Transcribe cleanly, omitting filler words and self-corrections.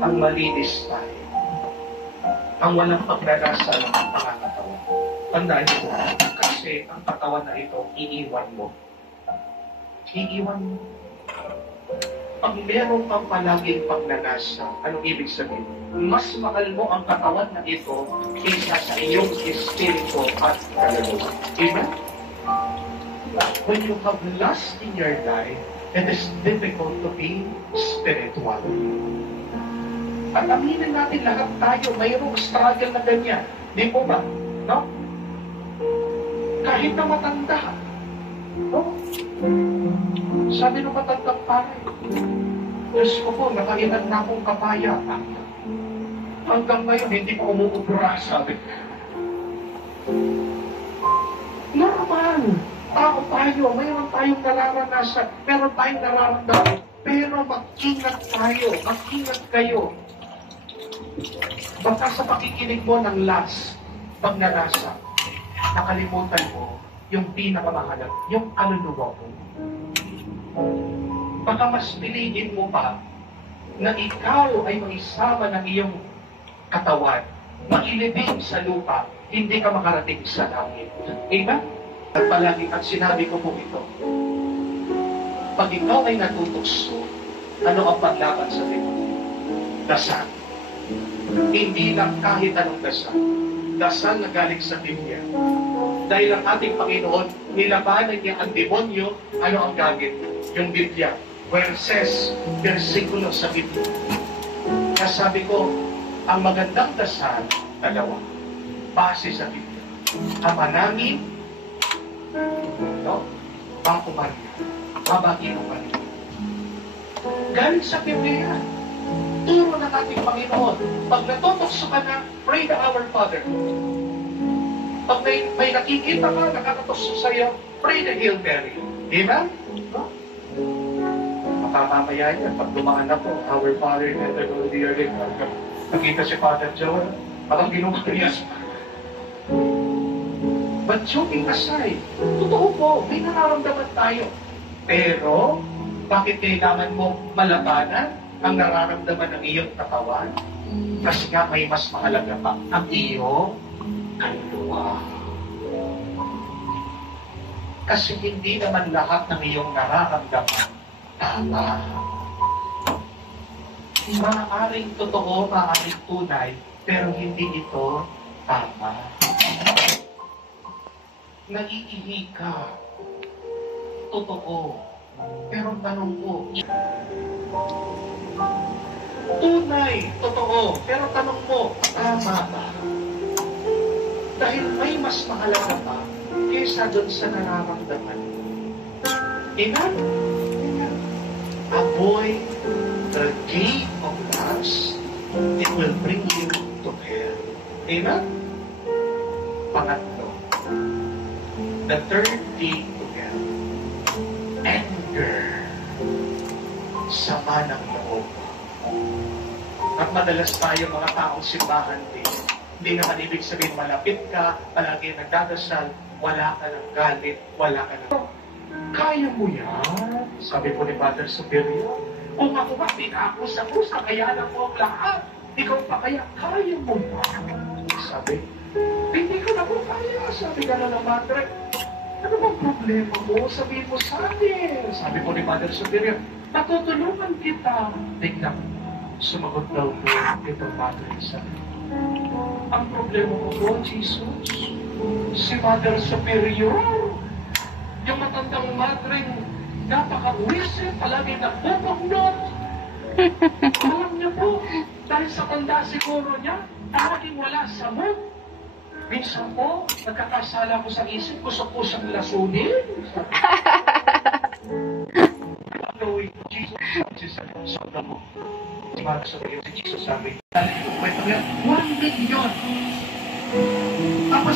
ang malinis tayo, ang walang pagnanasa ng pangangatawan. Tandaan mo, kasi ang katawan na ito, iiwan mo. Iiwan mo. Pag meron kang palaging pagnanasa, anong ibig sabihin? Mas mahal mo ang katawan na ito kaysa sa iyong espiritu at kaluluwa. Amen? When you have lust in your life, it is difficult to be spiritual. At aminin natin lahat tayo, mayroong struggle na ganyan. Di po ba? No? Kahit na matanda. No? Sabi ng matandang pare, Diyos ko po, nakailan na akong kapayapaan. Hanggang ngayon, hindi ko umuubra, sabi. Normal. Tao tayo, mayroon tayong nararanasan, meron tayong nararamdaman. Pero mag-ingat tayo, mag-ingat kayo. Baka sa pakikinig mo ng last, pagnanasa, nakalimutan mo yung pinakamahalaga, yung kaluluwa mo. Baka mas piliin mo pa na ikaw ay makisama ng iyong katawan, mailibing sa lupa, hindi ka makarating sa langit. Amen? At palagi, at sinabi ko po ito, pag ikaw ay natutokso, ano ang paglaban sa demonyo? Dasal. Hindi lang kahit anong dasal. Dasal na galing sa Biblia. Dahil ang ating Panginoon, nilabanan niya ang demonyo, ano ang gamit? Yung Biblia. Verses, versikulo sa Biblia. Kaya sabi ko, ang magandang dasal, dalawa, base sa Biblia. Ama namin, no? Bako Maria, Abagino Maria. Galing sa Biblia. Turo ng ating Panginoon. Pag natutokso ka na, pray the Our Father. Pag may nakikita ka, nakakatokso sa'yo, pray the Hail Mary. Amen? No? Makakamaya yan. Pag dumaan ako, Our Father in heaven, who art in heaven. Nakita si Father Joel, parang ginugrias. But joking aside, totoo po, may nararamdaman tayo. Pero, bakit kailangan mo malabanan ang nararamdaman ng iyong katawan? Kasi nga may mas mahalaga pa ang iyong kaluluwa. Kasi hindi naman lahat ng iyong nararamdaman tama. Maaaring totoo, maaaring tunay, pero hindi ito tama. Naiihi ka. Totoo. Pero tanong ko, tunay, totoo, pero tanong mo, tama ba? Dahil may mas mahalaga pa kaysa doon sa nararamdaman. Amen? Avoid the gate of lust. It will bring you to hell. Amen? Pangatlo, the third gate to hell, anger. Sama ng loob. At madalas tayo mga taong simbahan din. Hindi naman ibig sabihin malapit ka, palagi nagdadasal, wala ka ng galit, wala ka ng... Kaya mo yan? Sabi po ni Father Superior. Kung ako ba, pinakusa-kusa, kaya na po ang lahat. Ikaw pa kaya mo yan? Sabi, hindi ko na po kaya. Sabi ka na ng Madre, ano bang problema mo? Sabihin mo sa akin. Sabi po ni Father Superior, matutulungan kita. Tingnan, sumagot daw po itong Madre sa akin. Ang problema mo po, Jesus, si Father Superior, yung matandang madring napaka-wisip, palagi nagpupunot. Alam niyo po, dahil sa tanda siguro niya, palaging wala sa mood. Minsan po, nagkakasala ko sa isip, gusto ko siyang lasunin. Knowing Jesus, sa mo. Si Father Superior, si Jesus sabi, 1 million. Tapos